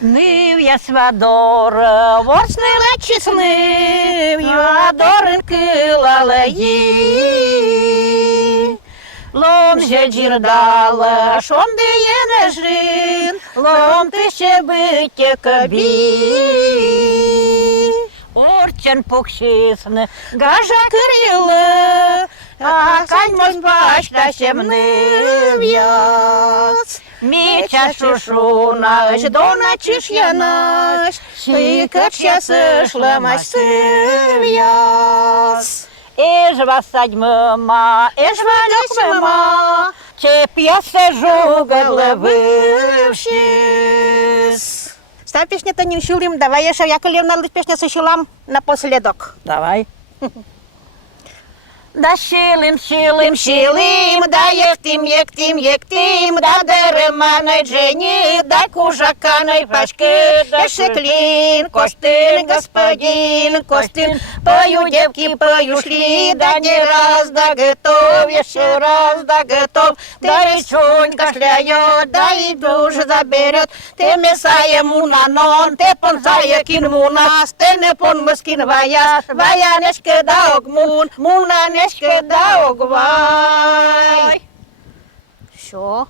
Нив я свадор, ворснила чеснив, я доринки лалеї. Лом же джірдала, шон де є не жин, лом ти ще биття кабі. Орчен покшисне, гажа кириле, а каньмось башта ще мнив яс. Міча шушунаш, доначиш я наш, шикач я сишла масив яс. Иж васадь мама, иж вадюк мама, чеп я сижу годлевившись. Став пісню то не вшулим, давай я ще Яковлевна пісню сушилам напоследок. Давай. Да щілим, щілим, Шилим, да єктим, да дереманой джені, да кужаканой пашки, да шеклін, костин, господин, костин. Пою, девки, пою, шли, да не раз, да готов, еще раз, да готов. Да и чунь кашляет, да и душ заберет. Ты меса ему на нон, ты понзая кин мунас, ты не пон мускин ваяс, ваянешке да огмун, мунанешке да огвай. Що?